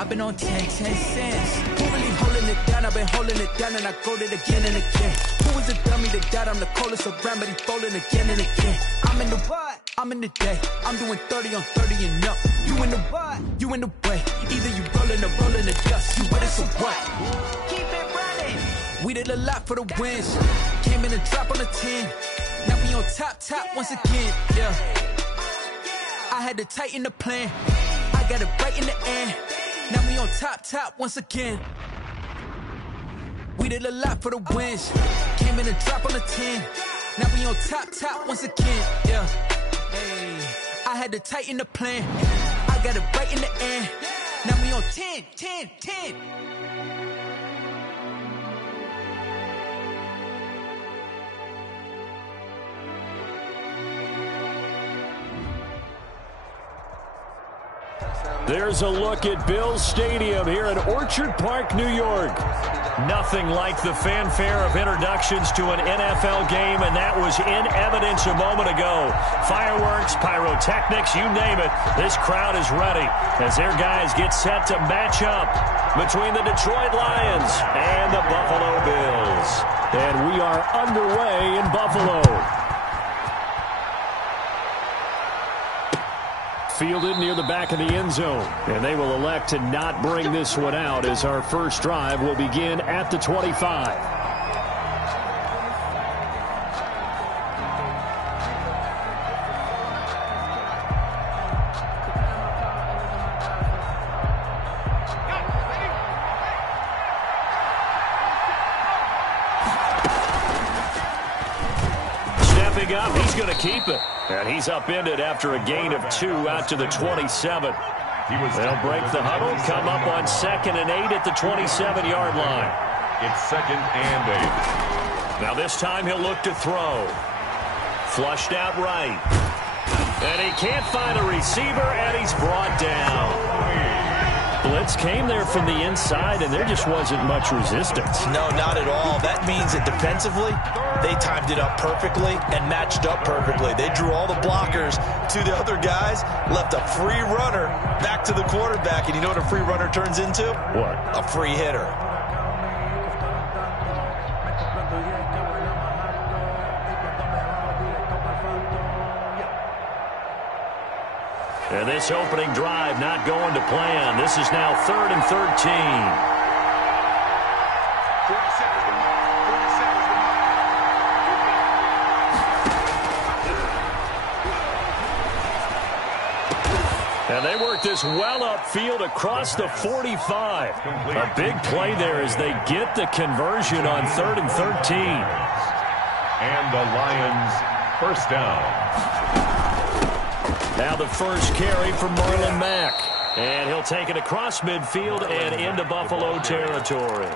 I've been on 10 cents. Who really holding it down? I've been holding it down and I go it again and again. Who was a dummy that died? I'm the coldest around, but he's falling again and again. I'm in the what? I'm in the day. I'm doing 30 on 30 and up. You in the what? You in the way. Either you rolling or rolling the dust. You with it, so what? Keep it running. We did a lot for the wins. Came in and drop on the 10. Now we on top once again. Yeah. I had to tighten the plan. I got it right in the end. Now we on top once again. We did a lot for the wins. Came in and drop on the 10. Now we on top once again. Yeah. Hey. I had to tighten the plan. I got it right in the end. Now we on 10. There's a look at Bills Stadium here in Orchard Park, New York. Nothing like the fanfare of introductions to an NFL game, and that was in evidence a moment ago. Fireworks, pyrotechnics, you name it. This crowd is ready as their guys get set to match up between the Detroit Lions and the Buffalo Bills. And we are underway in Buffalo. Fielded near the back of the end zone. And they will elect to not bring this one out as our first drive will begin at the 25. Stepping up, he's going to keep it. And he's upended after a gain of 2 out to the 27. They'll break the huddle, come up on 2nd and 8 at the 27-yard line. It's 2nd and 8. Now this time he'll look to throw. Flushed out right. And he can't find a receiver, and he's brought down. Blitz came there from the inside, and there just wasn't much resistance. No, not at all. That means that defensively, they timed it up perfectly and matched up perfectly. They drew all the blockers to the other guys, left a free runner back to the quarterback, and you know what a free runner turns into? What? A free hitter. And this opening drive not going to plan. This is now 3rd and 13. And they work this well upfield across the 45. A big play there as they get the conversion on 3rd and 13. And the Lions first down. Now the first carry for Marlon Mack. And he'll take it across midfield and into Buffalo territory.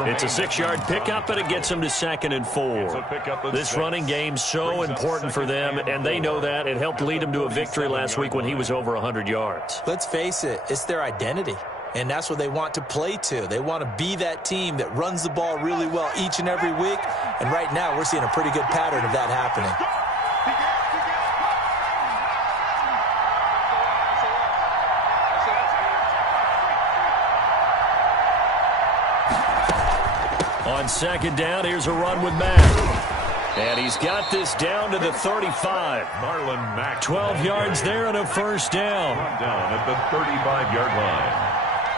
It's a 6-yard pickup, and it gets them to 2nd and 4. This running game's so important for them, and they know that. It helped lead them to a victory last week when he was over 100 yards. Let's face it, it's their identity. And that's what they want to play to. They want to be that team that runs the ball really well each and every week. And right now, we're seeing a pretty good pattern of that happening. On 2nd down, here's a run with Mack. And he's got this down to the 35. Marlon Mack. 12 yards there and a first down. Down at the 35-yard line.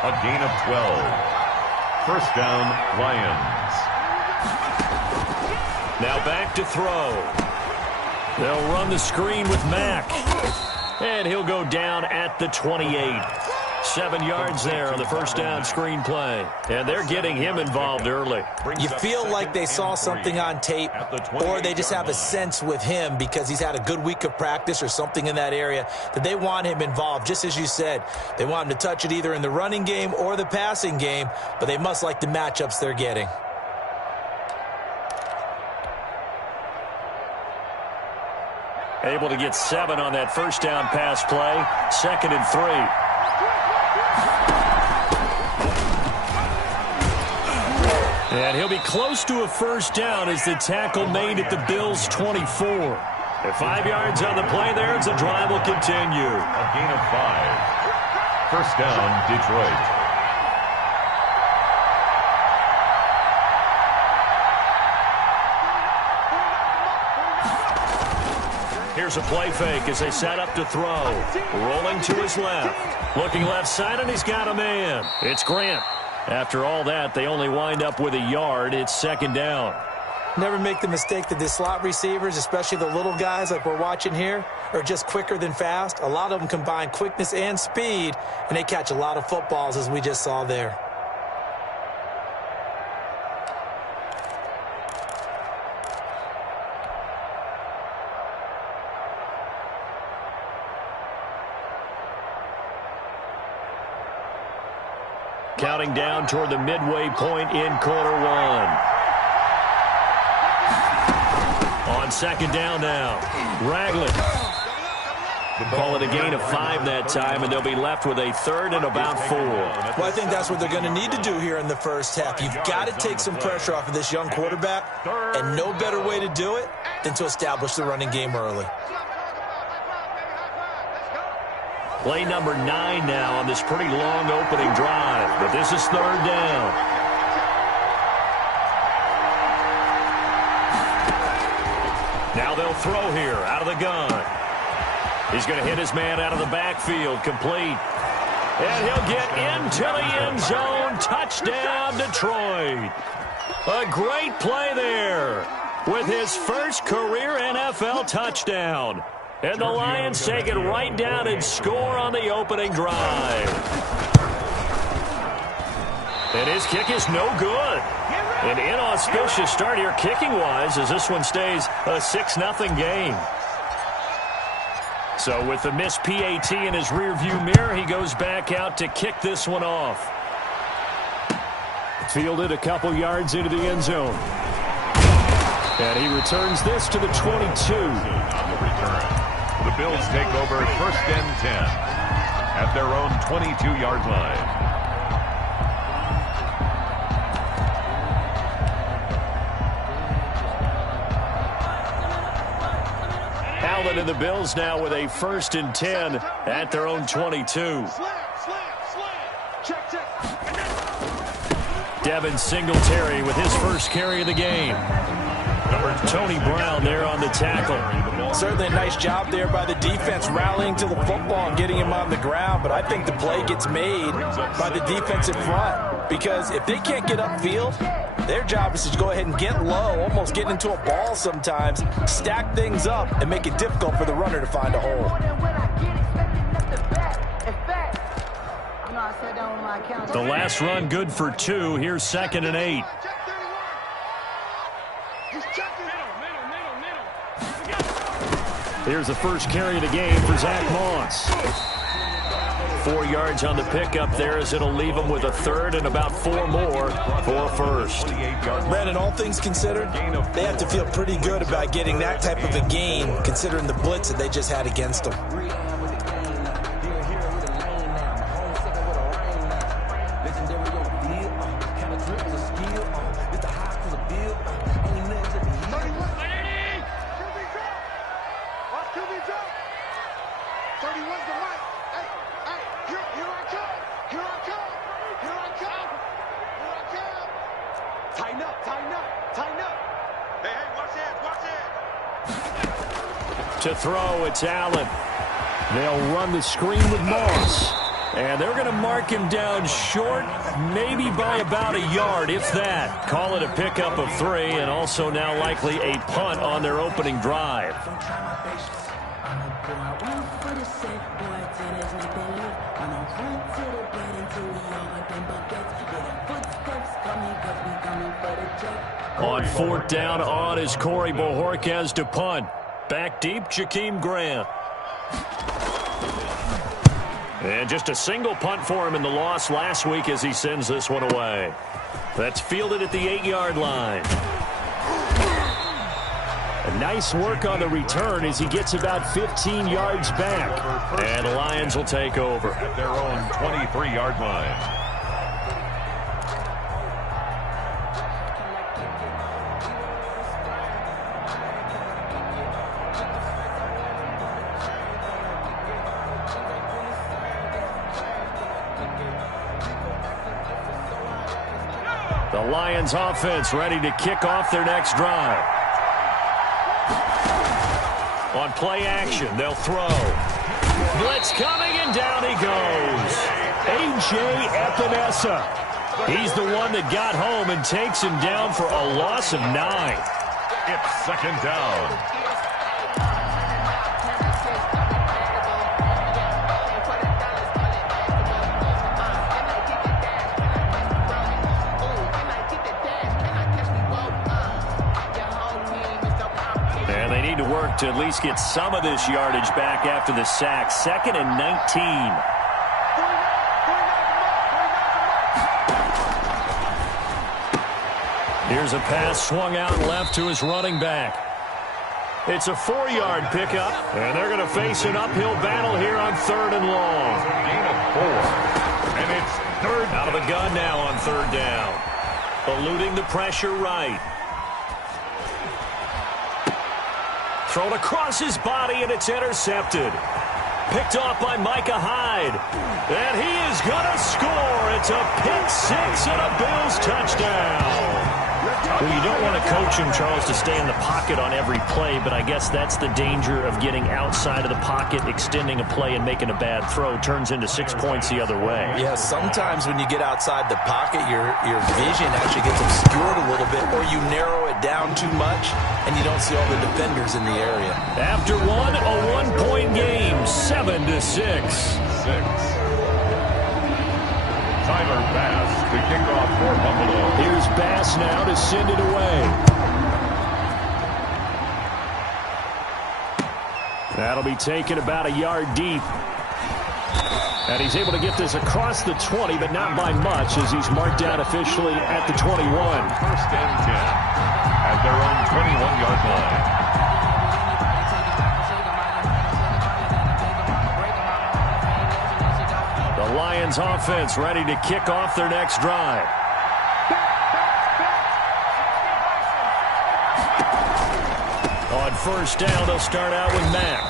A gain of 12. First down, Lions. Now back to throw. They'll run the screen with Mack. And he'll go down at the 28. 7 yards there on the first down screen play. And they're getting him involved early. You feel like they saw something on tape, or they just have a sense with him because he's had a good week of practice or something in that area that they want him involved. Just as you said, they want him to touch it either in the running game or the passing game, but they must like the matchups they're getting. Able to get 7 on that first down pass play. 2nd and 3. And he'll be close to a first down as the tackle made at the Bills' 24. At 5 yards on the play there as the drive will continue. A gain of 5. First down, Detroit. Here's a play fake as they set up to throw. Rolling to his left. Looking left side, and he's got a man. It's Grant. After all that, they only wind up with a yard. It's second down. Never make the mistake that the slot receivers, especially the little guys like we're watching here, are just quicker than fast. A lot of them combine quickness and speed, and they catch a lot of footballs, as we just saw there. Counting down toward the midway point in quarter one. On second down now, Ragland. Call it a gain of 5 that time, and they'll be left with a third and about 4. Well, I think that's what they're going to need to do here in the first half. You've got to take some pressure off of this young quarterback, and no better way to do it than to establish the running game early. Play number 9 now on this pretty long opening drive, but this is third down. Now they'll throw here out of the gun. He's going to hit his man out of the backfield, complete. And he'll get into the end zone. Touchdown, Detroit. A great play there with his first career NFL touchdown. And the Lions take it right down and score on the opening drive. And his kick is no good. An inauspicious start here kicking-wise as this one stays a 6-0 game. So with the missed PAT in his rearview mirror, he goes back out to kick this one off. Fielded a couple yards into the end zone. And he returns this to the 22. On the return. The Bills take over first and 10 at their own 22-yard line. Allen and the Bills now with a first and 10 at their own 22. Devin Singletary with his first carry of the game. Tony Brown there on the tackle. Certainly a nice job there by the defense rallying to the football and getting him on the ground, but I think the play gets made by the defensive front because if they can't get upfield, their job is to go ahead and get low, almost get into a ball sometimes, stack things up, and make it difficult for the runner to find a hole. The last run good for 2. Here's second and 8. Here's the first carry of the game for Zach Moss. 4 yards on the pickup there as it'll leave him with a third and about 4 more for first. Brandon, all things considered, they have to feel pretty good about getting that type of a gain considering the blitz that they just had against them. To throw, it's Allen. They'll run the screen with Moss. And they're going to mark him down short, maybe by about a yard, if that. Call it a pickup of 3, and also now likely a punt on their opening drive. On 4th down, on is Corey Bojorquez to punt. Back deep, Jakeem Grant. And just a single punt for him in the loss last week as he sends this one away. That's fielded at the 8-yard line. A nice work on the return as he gets about 15 yards back. And the Lions will take over. At their own 23-yard line. The Lions offense ready to kick off their next drive. On play action, they'll throw. Blitz coming, and down he goes. A.J. Epinesa. He's the one that got home and takes him down for a loss of 9. It's second down. To work to at least get some of this yardage back after the sack. 2nd and 19. Here's a pass swung out left to his running back. It's a 4-yard pickup, and they're going to face an uphill battle here on 3rd and long. Gain of 4, and it's 3rd. Out of the gun now on 3rd down. Eluding the pressure right. Thrown across his body, and it's intercepted. Picked off by Micah Hyde. And he is going to score. It's a pick 6 and a Bills touchdown. Well, you don't want to coach him, Charles, to stay in the pocket on every play, but I guess that's the danger of getting outside of the pocket, extending a play, and making a bad throw. Turns into 6 points the other way. Yeah, sometimes when you get outside the pocket, your vision actually gets obscured a little bit, or you narrow it down too much, and you don't see all the defenders in the area. After one, a one-point game, 7-6. Tyler Bass to kick off for Buffalo. Here's Bass now to send it away. That'll be taken about a yard deep. And he's able to get this across the 20, but not by much, as he's marked down officially at the 21. 1st and 10 at their own 21-yard line. The Lions offense ready to kick off their next drive. On 1st down, they'll start out with Mack.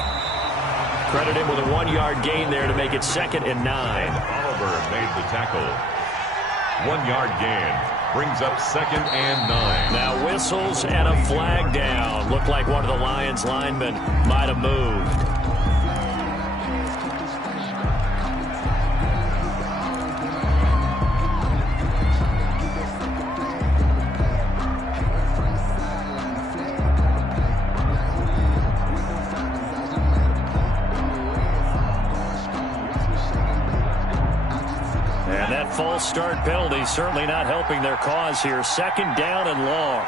Credit him with a 1-yard gain there to make it 2nd and 9. Oliver made the tackle. 1-yard gain brings up 2nd and 9. Now whistles and a flag down. Looked like one of the Lions linemen might have moved. False start penalty certainly not helping their cause here. 2nd down and long.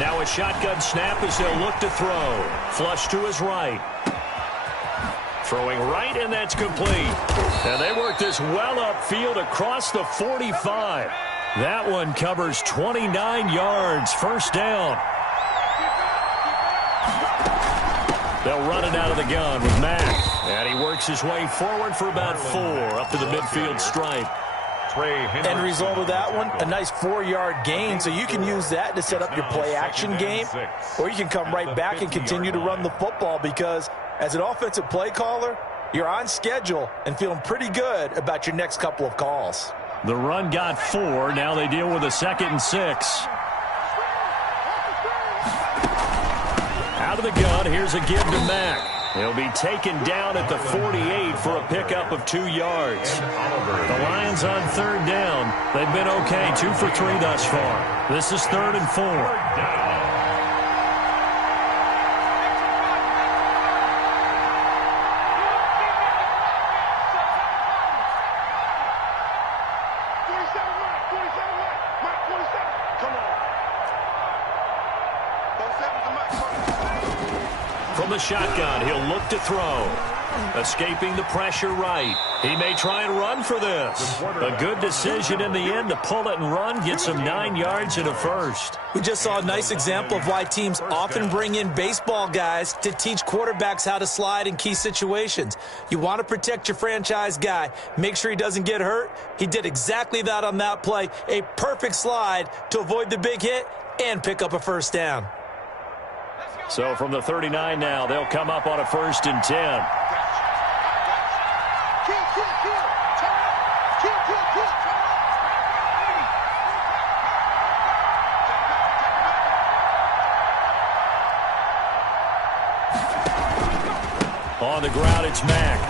Now a shotgun snap as they'll look to throw. Flush to his right. Throwing right, and that's complete. And they work this well upfield across the 45. That one covers 29 yards. 1st down. They'll run it out of the gun with Mack. And he works his way forward for about 4 up to the midfield stripe. End result of that one, a nice 4-yard gain, so you can use that to set up your play-action game, or you can come right back and continue to run the football, because as an offensive play caller, you're on schedule and feeling pretty good about your next couple of calls. The run got 4. Now they deal with a 2nd and 6. Out of the gun, here's a give to Mack. He'll be taken down at the 48 for a pickup of 2 yards. The Lions on 3rd down. They've been okay, 2 for 3 thus far. This is 3rd and 4. From the shotgun, he'll look to throw. Escaping the pressure right. He may try and run for this. A good decision in the end to pull it and run. Gets him 9 yards and a first. We just saw a nice example of why teams often bring in baseball guys to teach quarterbacks how to slide in key situations. You want to protect your franchise guy. Make sure he doesn't get hurt. He did exactly that on that play. A perfect slide to avoid the big hit and pick up a 1st down. So from the 39 now, they'll come up on a 1st and 10. On the ground, it's Mack.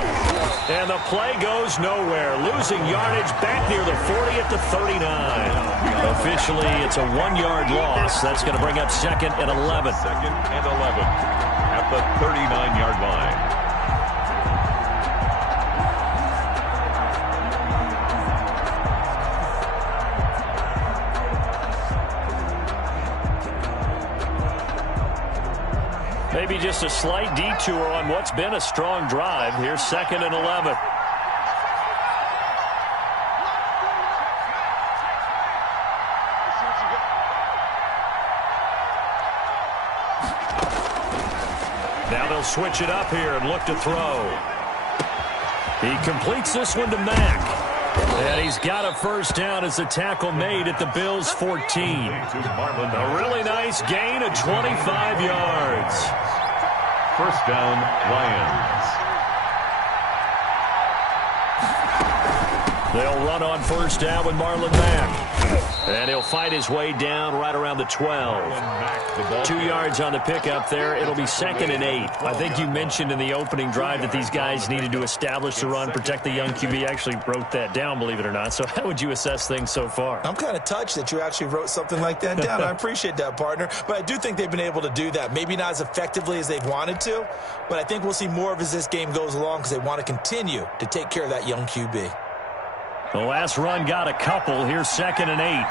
And the play goes nowhere. Losing yardage back near the 40 at the 39. Officially, it's a 1-yard loss. That's going to bring up 2nd and 11. 2nd and 11 at the 39-yard line. Maybe just a slight detour on what's been a strong drive. Here's 2nd and 11. Now they'll switch it up here and look to throw. He completes this one to Mack. And he's got a first down as the tackle made at the Bills' 14. A really nice gain of 25 yards. First down, Lions. They'll run on first down with Marlon Mack. And he'll fight his way down right around the 12. 2 yards on the pickup there. It'll be 2nd and 8. I think you mentioned in the opening drive that these guys needed to establish the run, protect the young QB. Actually wrote that down, believe it or not. So how would you assess things so far? I'm kind of touched that you actually wrote something like that down. I appreciate that, partner. But I do think they've been able to do that. Maybe not as effectively as they've wanted to, but I think we'll see more of as this game goes along because they want to continue to take care of that young QB. The last run got a couple. Here's 2nd and 8.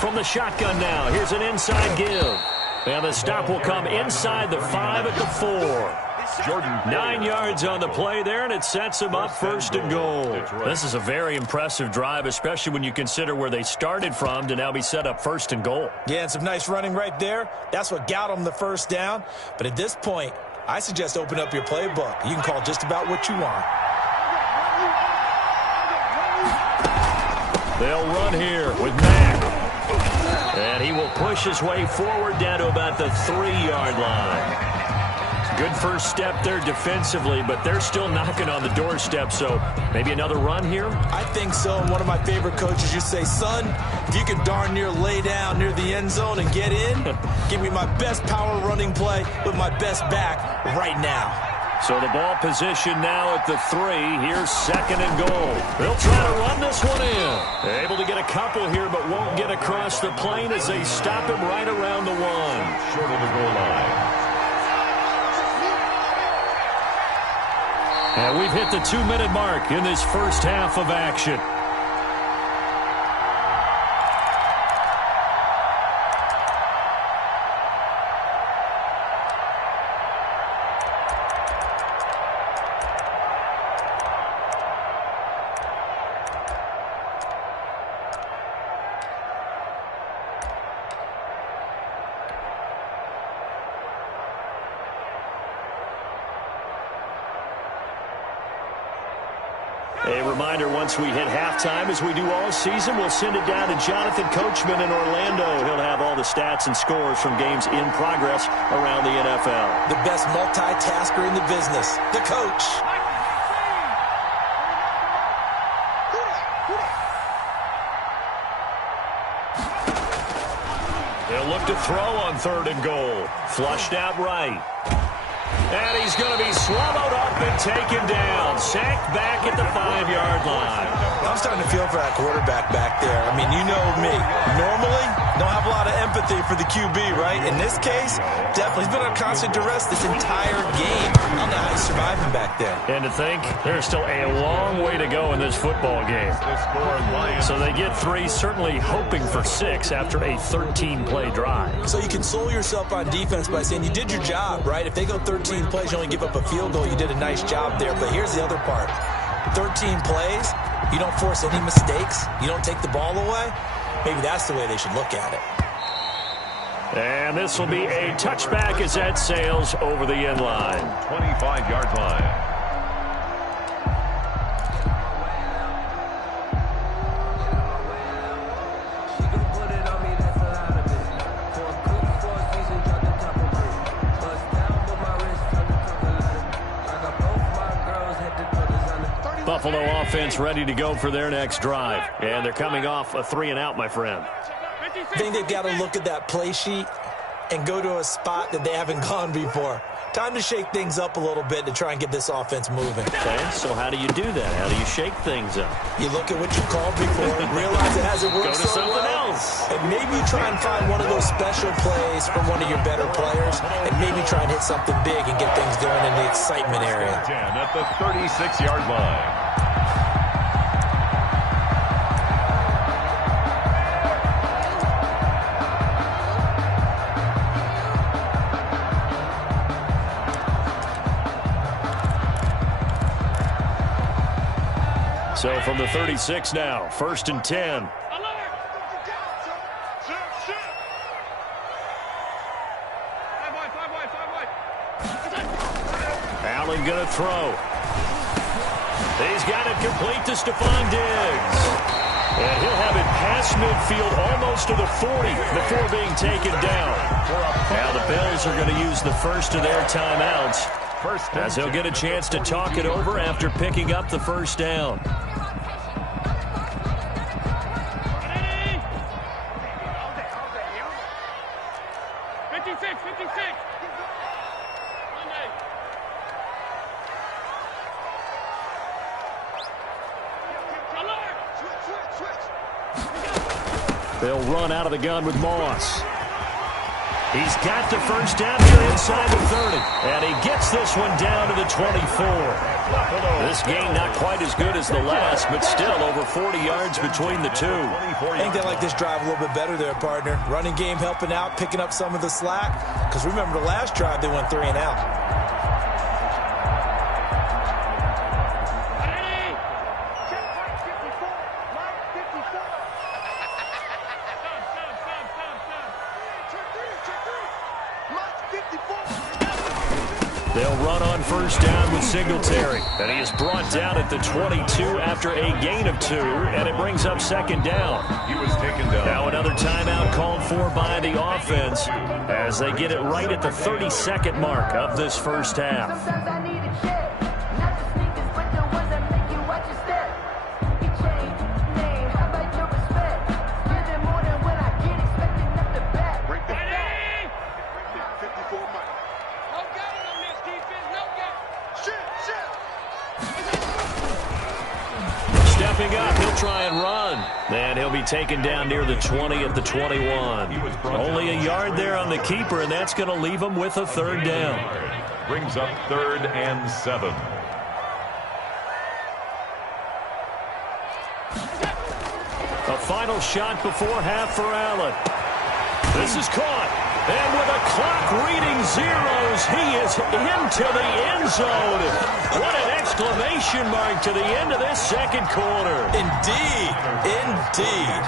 From the shotgun now, here's an inside give. And the stop will come inside the 5 at the 4. 9 yards on the play there, and it sets him up 1st and goal. This is a very impressive drive, especially when you consider where they started from to now be set up 1st and goal. Yeah, and some nice running right there. That's what got them the first down. But at this point, I suggest open up your playbook. You can call just about what you want. They'll run here with Mack. And he will push his way forward down to about the 3-yard line. Good first step there defensively, but they're still knocking on the doorstep, so maybe another run here? I think so, and one of my favorite coaches used to say, son, if you can darn near lay down near the end zone and get in, give me my best power running play with my best back right now. So the ball position now at the 3. Here's 2nd and goal. They'll try to run this one in. Able to get a couple here, but won't get across the plane as they stop him right around the 1. Short of the goal line. And we've hit the 2-minute mark in this first half of action. A reminder, once we hit halftime, as we do all season, we'll send it down to Jonathan Coachman in Orlando. He'll have all the stats and scores from games in progress around the NFL. The best multitasker in the business, the coach. They'll look to throw on 3rd and goal. Flushed out right. And he's going to be swallowed up and taken down. Sacked back at the 5-yard line. I'm starting to feel for that quarterback back there. I mean, you know me. Normally, don't have a lot of empathy for the QB, right? In this case, definitely. He's been under constant duress this entire game. I don't know how he's surviving back there. And to think, there's still a long way to go in this football game. So they get 3, certainly hoping for 6 after a 13-play drive. So you console yourself on defense by saying you did your job, right? If they go 13 plays, you only give up a field goal, you did a nice job there. But here's the other part. 13 plays, you don't force any mistakes, you don't take the ball away. Maybe that's the way they should look at it. And this will be a touchback as that sails over the end line. 25-yard line. Buffalo offense ready to go for their next drive. And they're coming off a 3-and-out, my friend. I think they've got to look at that play sheet and go to a spot that they haven't gone before. Time to shake things up a little bit to try and get this offense moving. Okay, so how do you do that? How do you shake things up? You look at what you called before, realize it hasn't worked Go to so something well, else. and maybe you try and find one of those special plays from one of your better players, and maybe try and hit something big and get things going in the excitement area. 10 at the 36-yard line. So from the 36 now, 1st and 10. Allen going to throw. He's got it complete to Stephon Diggs. And he'll have it past midfield almost to the 40 before being taken down. Now the Bills are going to use the first of their timeouts, as they'll get a chance to talk it over after picking up the first down. They'll run out of the gun with Moss. He's got the first down here inside the 30. And he gets this one down to the 24. This game not quite as good as the last, but still over 40 yards between the two. I think they like this drive a little bit better there, partner. Running game helping out, picking up some of the slack. Because remember the last drive, they went 3 and out. They'll run on first down with Singletary. And he is brought down at the 22 after a gain of 2, and it brings up 2nd down. He was taken down. Now another timeout called for by the offense as they get it right at the 32nd mark of this first half. Stepping up, he'll try and run. And he'll be taken down near the 20 at the 21. Only a yard there on the keeper, and that's going to leave him with a 3rd down. Brings up 3rd and 7. A final shot before half for Allen. This is caught. And with a clock reading zeros, he is into the end zone. What an exclamation mark to the end of this second quarter. Indeed. Indeed.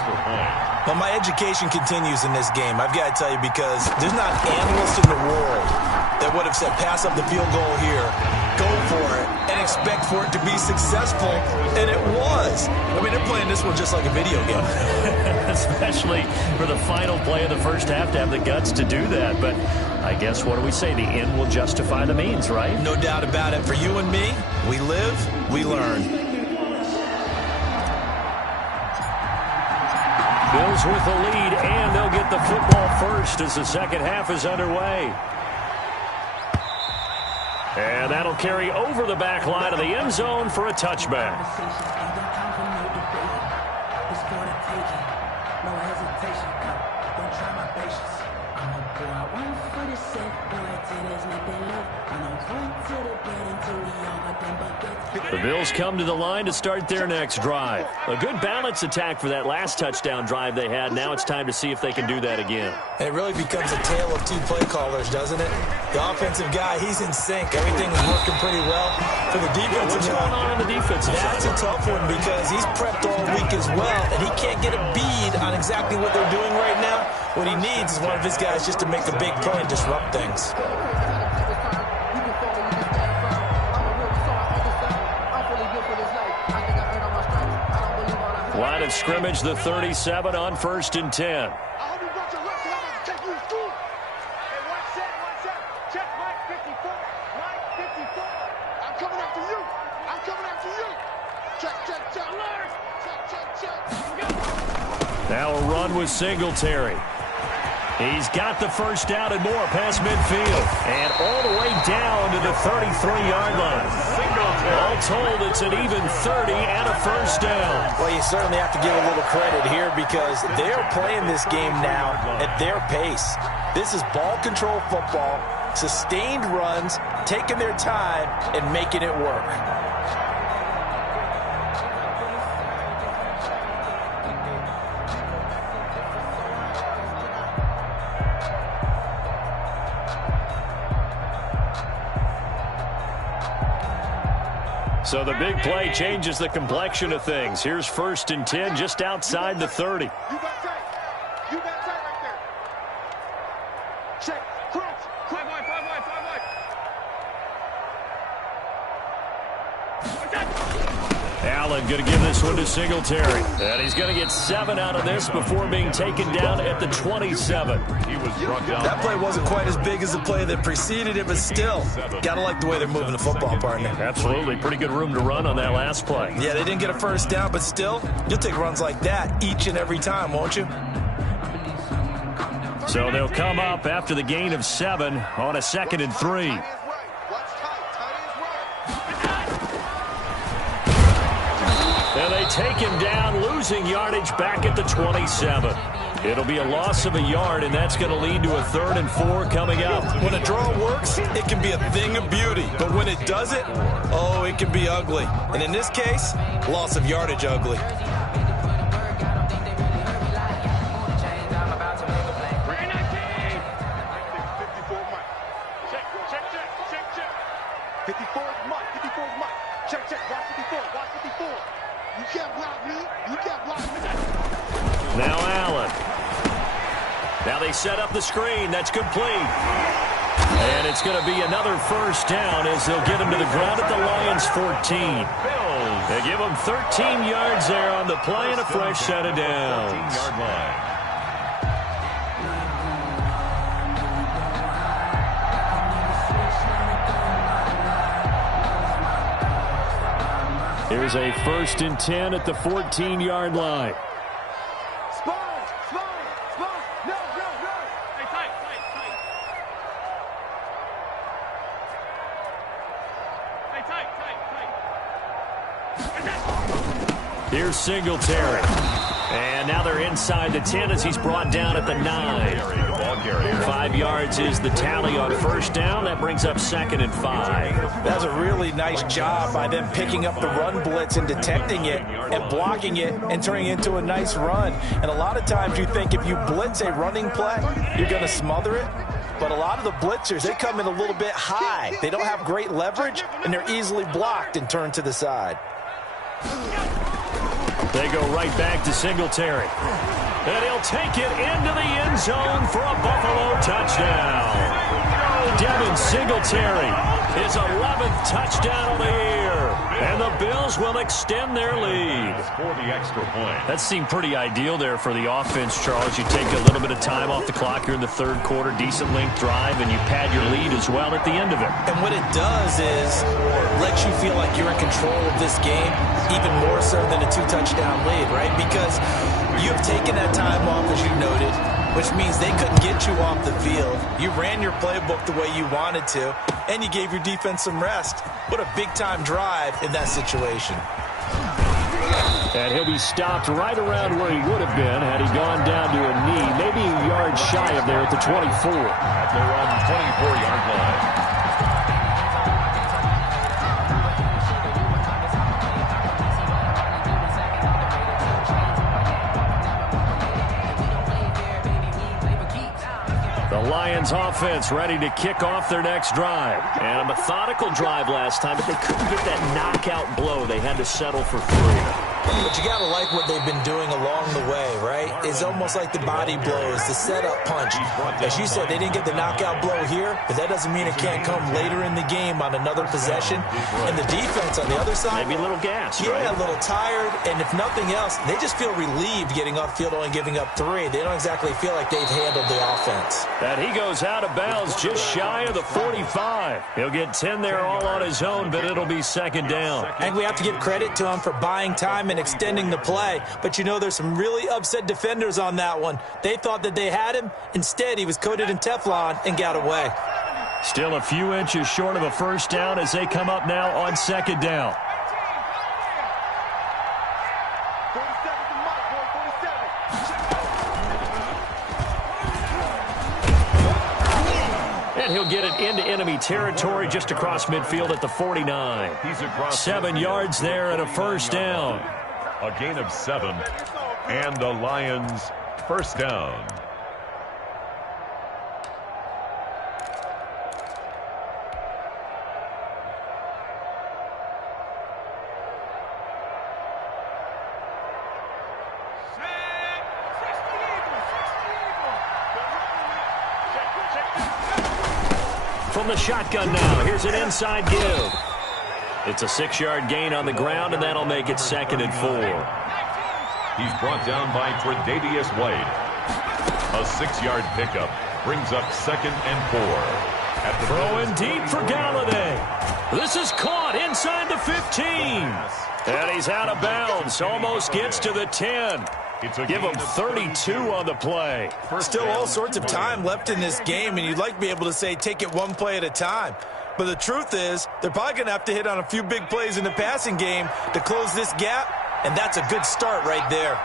But my education continues in this game. I've got to tell you, because there's not an analyst in the world that would have said pass up the field goal here, go for it, and expect for it to be successful. And it was. I mean, they're playing this one just like a video game. Especially for the final play of the first half to have the guts to do that. But I guess, what do we say? The end will justify the means, right? No doubt about it. For you and me, we live, we learn. Bills with the lead, and they'll get the football first as the second half is underway. And that'll carry over the back line of the end zone for a touchback. The Bills come to the line to start their next drive. A good balance attack for that last touchdown drive they had. Now it's time to see if they can do that again. And it really becomes a tale of 2 play callers, doesn't it? The offensive guy, he's in sync. Everything is working pretty well. For the defensive What's going on in the defensive side? That's a tough one, because he's prepped all week as well, and he can't get a bead on exactly what they're doing right now. What he needs is one of his guys just to make a big play and disrupt things. Line of scrimmage, the 37 on 1st and 10. Now a run with Singletary. He's got the first down and more past midfield. And all the way down to the 33-yard line. All told, it's an even 30 and a first down. Well, you certainly have to give a little credit here because they're playing this game now at their pace. This is ball control football, sustained runs, taking their time, and making it work. So the big play changes the complexion of things. Here's 1st and 10 just outside the 30. You got tight. You got tight right there. Check. Crouch. 5 wide. Allen going to give this one to Singletary. And he's going to get 7 out of this before being taken down at the 27. He was struck down. That play wasn't quite as big as the play that preceded it, but still, got to like the way they're moving the football, partner. Absolutely. Pretty good room to run on that last play. Yeah, they didn't get a first down, but still, you'll take runs like that each and every time, won't you? So they'll come up after the gain of 7 on a 2nd and 3. And they take him down, losing yardage back at the 27. It'll be a loss of a yard, and that's going to lead to a 3rd and 4 coming up. When a draw works, it can be a thing of beauty. But when it doesn't, oh, it can be ugly. And in this case, loss of yardage ugly. Now Allen. Now they set up the screen. That's complete. And it's going to be another first down as they'll get him to the ground at the Lions' 14. They give him 13 yards there on the play and a fresh set of downs. 13-yard line. Here's a 1st and 10 at the 14-yard line. Here's Singletary. And now they're inside the 10 as he's brought down at the 9. 5 yards is the tally on first down. That brings up 2nd and 5. That's a really nice job by them picking up the run blitz and detecting it and blocking it and turning it into a nice run. And a lot of times you think if you blitz a running play, you're going to smother it. But a lot of the blitzers, they come in a little bit high. They don't have great leverage, and they're easily blocked and turned to the side. They go right back to Singletary. And he'll take it into the end zone for a Buffalo touchdown. Devin Singletary, his 11th touchdown of the year. And the Bills will extend their lead. For the extra point. That seemed pretty ideal there for the offense, Charles. You take a little bit of time off the clock here in the 3rd quarter, decent length drive, and you pad your lead as well at the end of it. And what it does is lets you feel like you're in control of this game, even more so than a 2-touchdown lead, right? Because you've taken that time off, as you noted, which means they couldn't get you off the field. You ran your playbook the way you wanted to, and you gave your defense some rest. What a big-time drive in that situation. And he'll be stopped right around where he would have been had he gone down to a knee, maybe a yard shy of there at the 24. At their own 24-yard line. The Lions offense ready to kick off their next drive. And a methodical drive last time, but they couldn't get that knockout blow. They had to settle for 3. But you got to like what they've been doing along the way, right? It's almost like the body blows, the setup punch. As you said, they didn't get the knockout blow here, but that doesn't mean it can't come later in the game on another possession. And the defense on the other side, maybe a little gas, yeah, right? A little tired. And if nothing else, they just feel relieved getting upfield, only giving up 3. They don't exactly feel like they've handled the offense. And he goes out of bounds just shy of the 45. He'll get 10 there all on his own, but it'll be 2nd down. And we have to give credit to him for buying time and extending the play. But you know, there's some really upset defenders on that one. They thought that they had him. Instead, he was coated in Teflon and got away. Still a few inches short of a first down as they come up now on second down. And he'll get it into enemy territory just across midfield at the 49. 7 yards there and a first down. A gain of 7, and the Lions first down. From the shotgun now, here's an inside give. It's a 6-yard gain on the ground, and that'll make it 2nd and 4. He's brought down by Tre'Davious White. A 6-yard pickup brings up 2nd and 4. At the throwing deep for Galladay. This is caught inside the 15. And he's out of bounds. Almost gets to the 10. Give him 32 on the play. Still all sorts of time left in this game, and you'd like to be able to say take it one play at a time. But the truth is, they're probably going to have to hit on a few big plays in the passing game to close this gap, and that's a good start right there.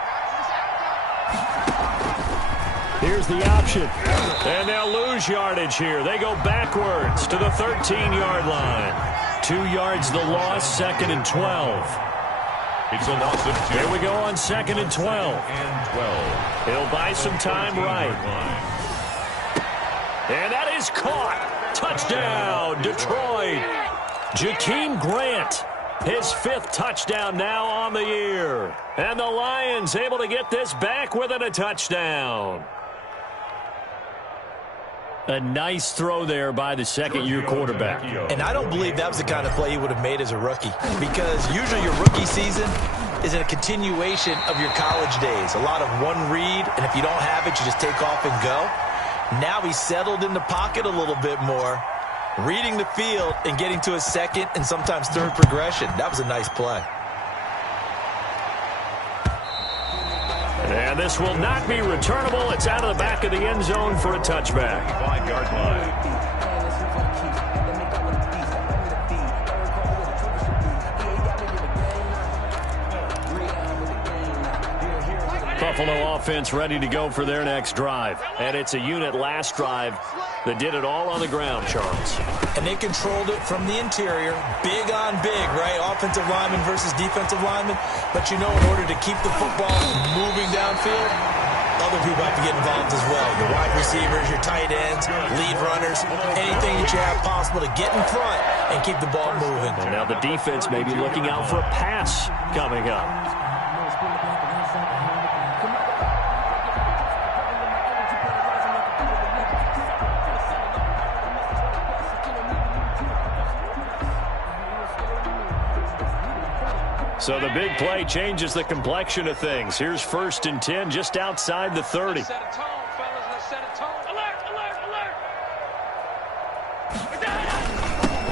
Here's the option. And they'll lose yardage here. They go backwards to the 13-yard line. 2 yards the loss, 2nd and 12. It's a loss of 2. Here we go on 2nd and 12. He'll buy some time right. And that is caught. Touchdown, Detroit. Jakeem Grant, his 5th touchdown now on the year. And the Lions able to get this back within a touchdown. A nice throw there by the second-year quarterback. And I don't believe that was the kind of play he would have made as a rookie, because usually your rookie season is a continuation of your college days. A lot of one read, and if you don't have it, you just take off and go. Now he's settled in the pocket a little bit more, reading the field and getting to a second and sometimes third progression. That was a nice play. And this will not be returnable. It's out of the back of the end zone for a touchback. 5-yard line. Buffalo offense ready to go for their next drive. And it's a unit last drive that did it all on the ground, Charles. And they controlled it from the interior. Big on big, right? Offensive lineman versus defensive lineman. But you know, in order to keep the football moving downfield, other people have to get involved as well. Your wide receivers, your tight ends, lead runners, anything that you have possible to get in front and keep the ball moving. And now the defense may be looking out for a pass coming up. So the big play changes the complexion of things. Here's 1st and 10 just outside the 30. Set a tone, fellas. Let's set a tone. Alert, alert, alert.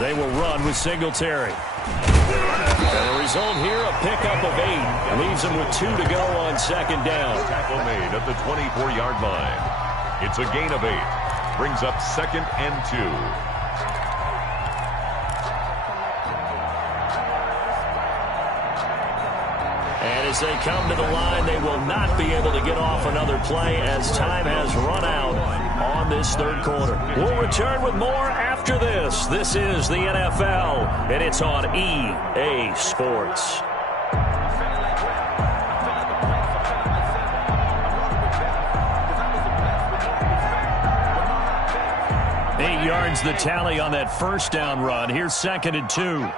They will run with Singletary. And the result here, a pickup of 8. Leaves them with 2 to go on 2nd down. Tackle made at the 24-yard line. It's a gain of 8. Brings up 2nd and 2. And as they come to the line, they will not be able to get off another play as time has run out on this 3rd quarter. We'll return with more after this. This is the NFL, and it's on EA Sports. 8 yards the tally on that first down run. Here's 2nd and 2.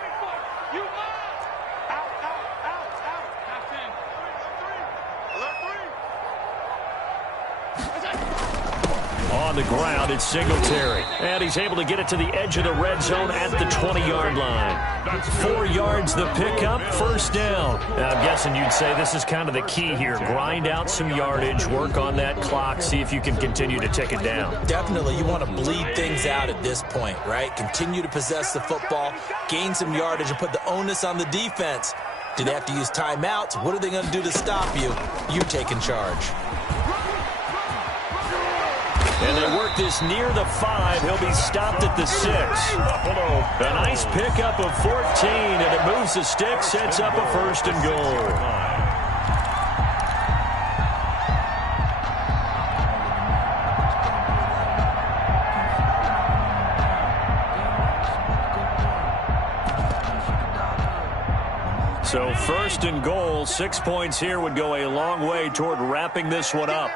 On the ground, it's Singletary. And he's able to get it to the edge of the red zone at the 20-yard line. 4 yards the pickup, first down. Now, I'm guessing you'd say this is kind of the key here. Grind out some yardage, work on that clock, see if you can continue to tick it down. Definitely, you want to bleed things out at this point, right? Continue to possess the football, gain some yardage, and put the onus on the defense Do they have to use timeouts? What are they going to do to stop you? You taking charge. And they work this near the 5. He'll be stopped at the 6. A nice pickup of 14, and it moves the stick, sets up a 1st and goal. So 1st and goal, 6 points here would go a long way toward wrapping this one up.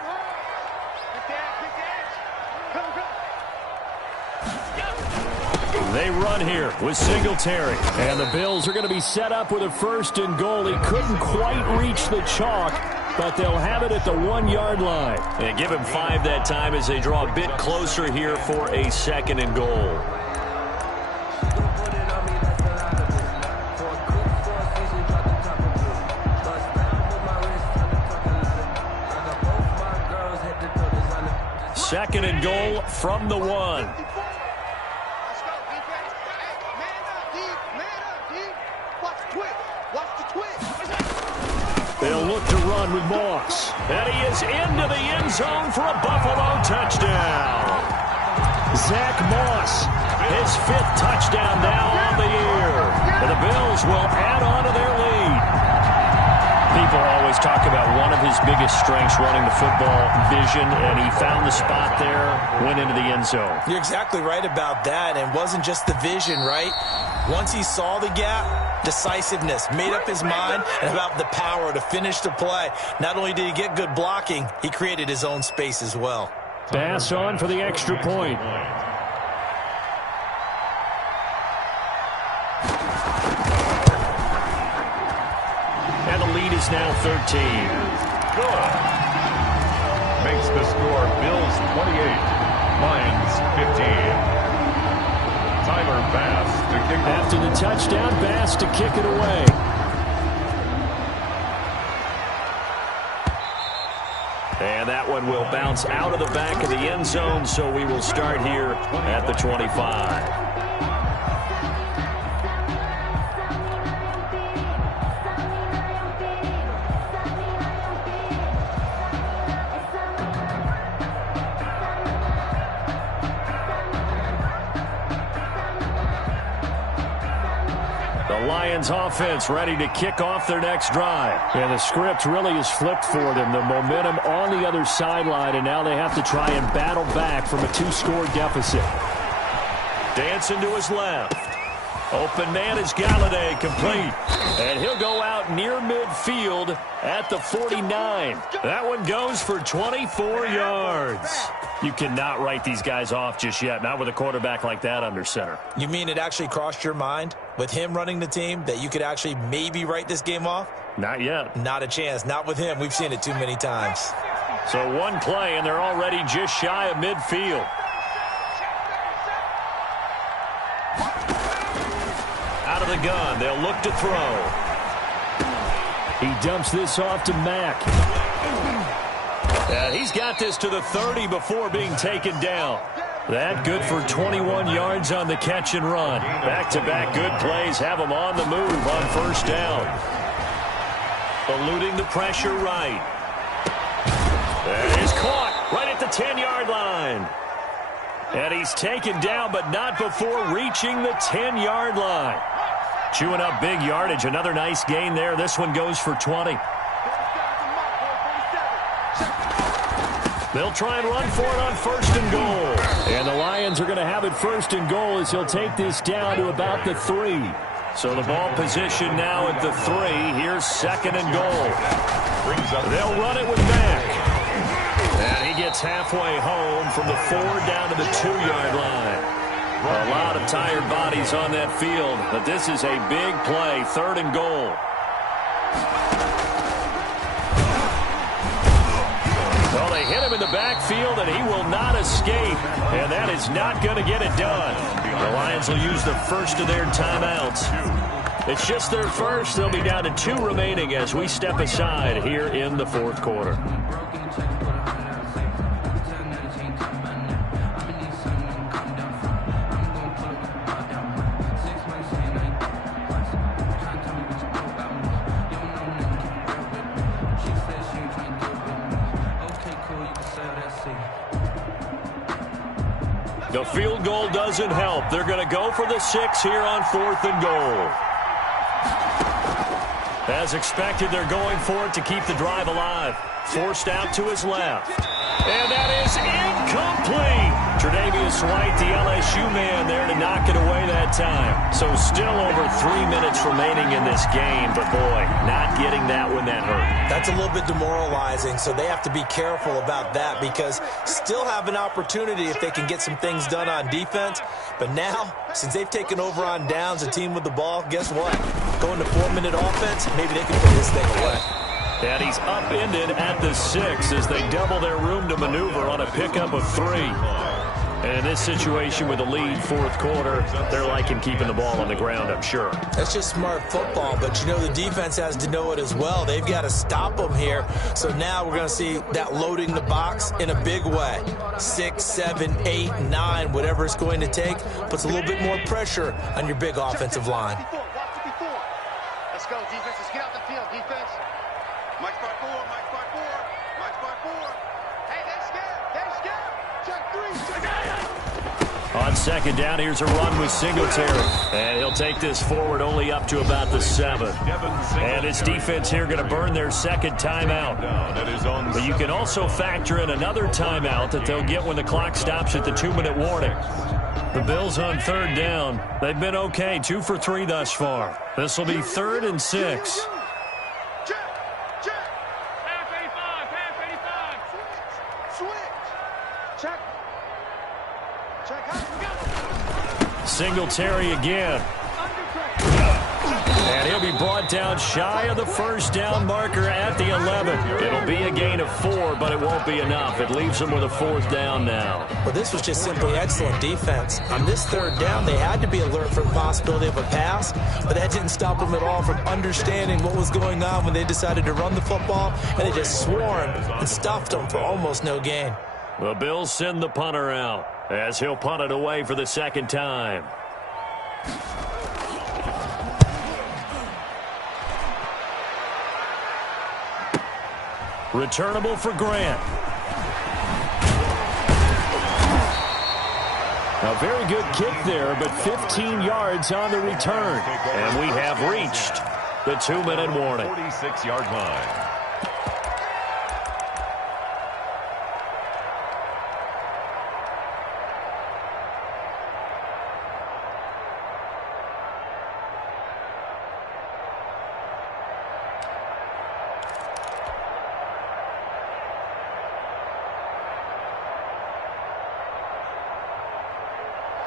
They run here with Singletary. And the Bills are going to be set up with a 1st and goal. He couldn't quite reach the chalk, but they'll have it at the 1-yard line. And give him 5 that time as they draw a bit closer here for a 2nd and goal. Second and goal from the 1. Let's go, defense. Hey, man up, D. Man up, D. Watch the twitch. Watch the twitch. They'll look to run with Moss. And he is into the end zone for a Buffalo touchdown. Zach Moss, his 5th touchdown now on the year. And the Bills will add on to their lead. People always talk about one of his biggest strengths running the football, vision, and he found the spot there, went into the end zone. You're exactly right about that, and it wasn't just the vision, right? Once he saw the gap, decisiveness, made up his mind, and about the power to finish the play. Not only did he get good blocking, he created his own space as well. Pass on for the extra point. And the lead is now 13. Good. Makes the score Bills 28, Lions 15. Tyler Bass to kick off. After the touchdown, Bass to kick it away. And that one will bounce out of the back of the end zone, so we will start here at the 25. Lions offense ready to kick off their next drive. And the script really is flipped for them. The momentum on the other sideline, and now they have to try and battle back from a 2-score deficit. Dancing to his left. Open man is Galladay, complete. And he'll go out near midfield at the 49. That one goes for 24 yards. You cannot write these guys off just yet, not with a quarterback like that under center. You mean it actually crossed your mind with him running the team that you could actually maybe write this game off? Not yet. Not a chance. Not with him. We've seen it too many times. So one play, and they're already just shy of midfield. Out of the gun, they'll look to throw. He dumps this off to Mack. And he's got this to the 30 before being taken down. That good for 21 yards on the catch and run. Back-to-back good plays have him on the move on 1st down. Eluding the pressure right. And he's caught right at the 10-yard line. And he's taken down, but not before reaching the 10-yard line. Chewing up big yardage. Another nice gain there. This one goes for 20. They'll try and run for it on 1st and goal. And the Lions are going to have it 1st and goal as he'll take this down to about the 3. So the ball position now at the 3. Here's 2nd and goal. They'll run it with Mack. And he gets halfway home from the 4 down to the 2-yard line. A lot of tired bodies on that field, but this is a big play, 3rd and goal. Well, they hit him in the backfield, and he will not escape, and that is not going to get it done. The Lions will use the first of their timeouts. It's just their first. They'll be down to 2 remaining as we step aside here in the 4th quarter. The field goal doesn't help. They're going to go for the 6 here on 4th and goal. As expected, they're going for it to keep the drive alive. Forced out to his left. And that is incomplete. Tre'Davious White, the LSU man, there to knock it away that time. So still over 3 minutes remaining in this game. But, boy, not getting that when that hurt. That's a little bit demoralizing, so they have to be careful about that because still have an opportunity if they can get some things done on defense. But now, since they've taken over on downs, a team with the ball, guess what? Going to 4-minute offense, maybe they can put this thing away. And he's upended at the 6 as they double their room to maneuver on a pickup of 3. And in this situation with the lead, 4th quarter, they're liking keeping the ball on the ground, I'm sure. That's just smart football, but you know the defense has to know it as well. They've got to stop them here. So now we're going to see that loading the box in a big way. 6, 7, 8, 9, whatever it's going to take, puts a little bit more pressure on your big offensive line. Let's go, defense. Let's get out the field, defense. March by 4, march by 4, march by 4. Hey, they're scared. They're scared. Check 3, check 8. On 2nd down, here's a run with Singletary. And he'll take this forward only up to about the 7. And this defense here going to burn their 2nd timeout. But you can also factor in another timeout that they'll get when the clock stops at the 2-minute warning. The Bills on 3rd down. They've been okay, 2 for 3 thus far. This will be 3rd and 6. Singletary again. And he'll be brought down shy of the 1st down marker at the 11. It'll be a gain of 4, but it won't be enough. It leaves them with a 4th down now. Well, this was just simply excellent defense. On this 3rd down, they had to be alert for the possibility of a pass, but that didn't stop them at all from understanding what was going on when they decided to run the football, and they just swarmed and stuffed them for almost no gain. The Bills send the punter out as he'll punt it away for the 2nd time. Returnable for Grant. A very good kick there, but 15 yards on the return. And we have reached the 2-minute warning. 46-yard line.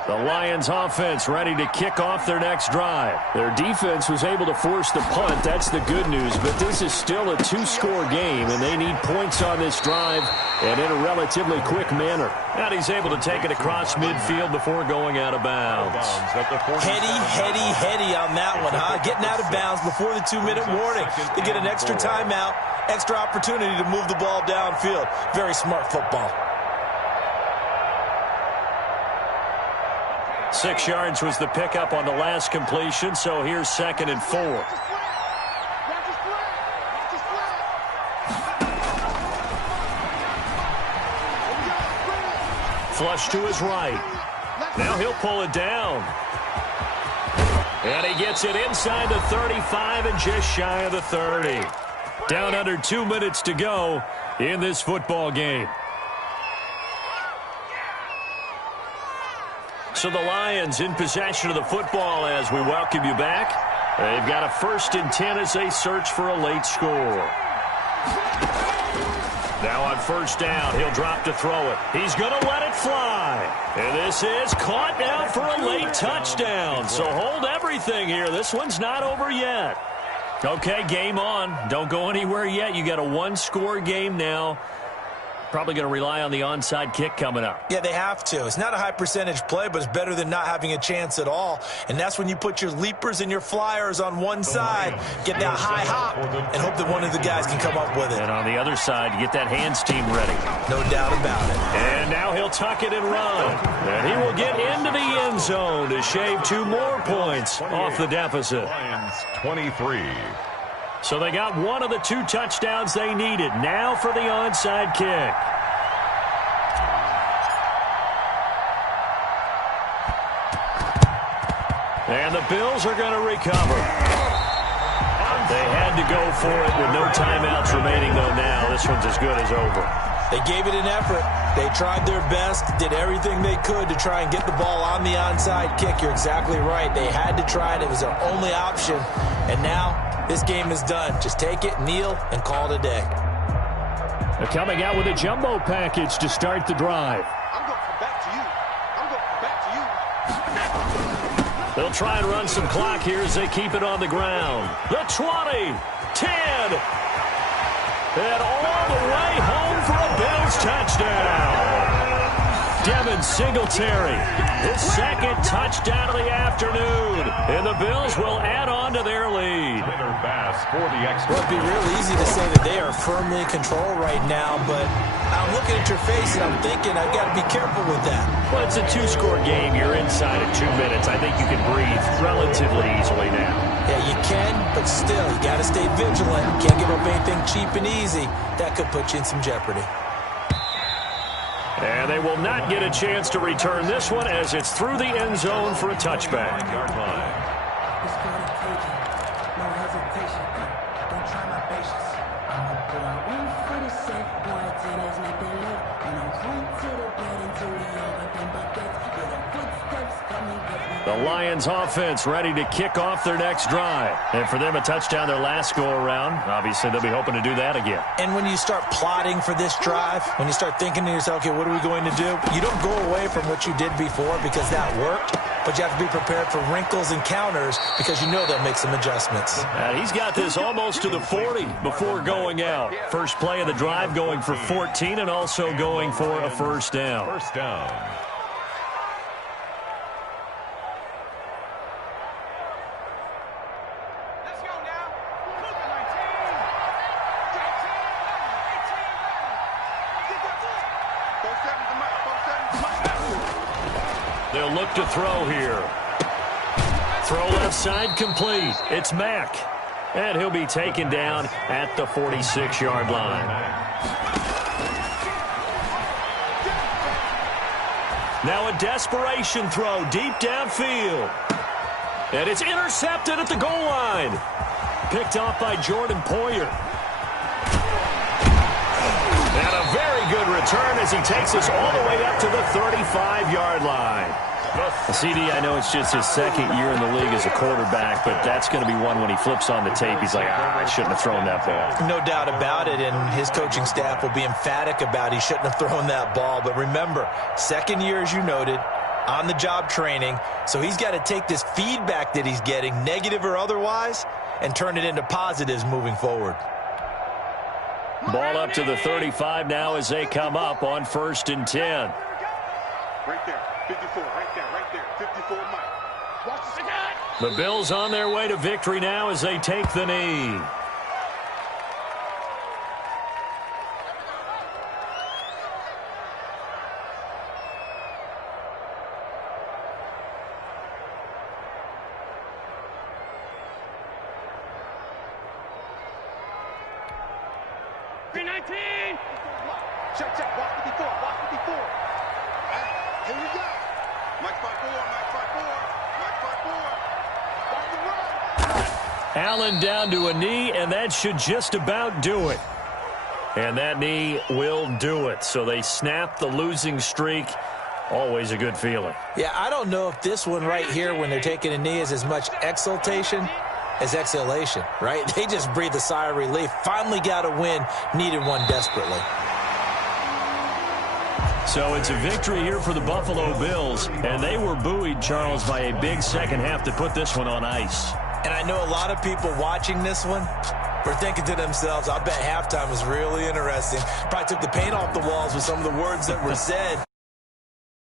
The Lions offense ready to kick off their next drive. Their defense was able to force the punt. That's the good news. But this is still a 2-score game, and they need points on this drive and in a relatively quick manner. And he's able to take it across midfield before going out of bounds. Heady on that one, huh? Getting out of bounds before the 2-minute warning. They get an extra timeout, extra opportunity to move the ball downfield. Very smart football. 6 yards was the pickup on the last completion, so here's 2nd and 4. Flush to his right. Now he'll pull it down. And he gets it inside the 35 and just shy of the 30. Down under 2 minutes to go in this football game. So the Lions in possession of the football as we welcome you back. They've got a 1st and 10 as they search for a late score. Now on 1st down, he'll drop to throw it. He's going to let it fly. And this is caught now for a late touchdown. So hold everything here. This one's not over yet. Okay, game on. Don't go anywhere yet. You got a 1-score game now. Probably going to rely on the onside kick coming up. Yeah, they have to. It's not a high percentage play, but it's better than not having a chance at all. And that's when you put your leapers and your flyers on one side, get that high hop, and hope that one of the guys can come up with it. And on the other side, you get that hands team ready. No doubt about it. And now he'll tuck it and run. And he will get into the end zone to shave 2 more points off the deficit. Lions 23. So they got one of the 2 touchdowns they needed. Now for the onside kick. And the Bills are going to recover. They had to go for it with no timeouts remaining, though, now. This one's as good as over. They gave it an effort. They tried their best, did everything they could to try and get the ball on the onside kick. You're exactly right. They had to try it. It was their only option. And now this game is done. Just take it, kneel, and call it a day. They're coming out with a jumbo package to start the drive. I'm going to come back to you. I'm going to come back to you. They'll try and run some clock here as they keep it on the ground. The 20, 10, and all the way home for a Bills touchdown. Devin Singletary, his second touchdown of the afternoon. And the Bills will add on to their lead. Well, it'd be real easy to say that they are firmly in control right now, but I'm looking at your face and I'm thinking I've got to be careful with that. Well, it's a two-score game. You're inside of 2 minutes. I think you can breathe relatively easily now. Yeah, you can, but still, you got to stay vigilant. You can't give up anything cheap and easy. That could put you in some jeopardy. And they will not get a chance to return this one as it's through the end zone for a touchback. The Lions offense ready to kick off their next drive. And for them, a touchdown their last go-around. Obviously, they'll be hoping to do that again. And when you start plotting for this drive, when you start thinking to yourself, okay, what are we going to do? You don't go away from what you did before because that worked, but you have to be prepared for wrinkles and counters because you know they'll make some adjustments. And he's got this almost to the 40 before going out. First play of the drive going for 14 and also going for a first down. First down. They'll look to throw here. Throw left side complete. It's Mack. And he'll be taken down at the 46-yard line. Now a desperation throw deep downfield. And it's intercepted at the goal line. Picked off by Jordan Poyer. And a very good return as he takes us all the way up to the 35-yard line. CD, I know it's just his second year in the league as a quarterback, but that's going to be one when he flips on the tape. He's like, I shouldn't have thrown that ball. No doubt about it, and his coaching staff will be emphatic about he shouldn't have thrown that ball. But remember, second year, as you noted, on-the-job training, so he's got to take this feedback that he's getting, negative or otherwise, and turn it into positives moving forward. Ball up to the 35 now as they come up on 1st and 10. Right there, 54, right there, 54, Mike. Watch the guy. The Bills on their way to victory now as they take the knee. Check, watch 54, watch 54. Here we go. Mike 5-4, Mike 5-4. Watch the run. Allen down to a knee, and that should just about do it. And that knee will do it. So they snap the losing streak. Always a good feeling. Yeah, I don't know if this one right here when they're taking a knee is as much exultation as exhalation, right? They just breathe a sigh of relief. Finally got a win, needed one desperately. So it's a victory here for the Buffalo Bills, and they were buoyed, Charles, by a big second half to put this one on ice. And I know a lot of people watching this one were thinking to themselves, I bet halftime was really interesting. Probably took the paint off the walls with some of the words that were said.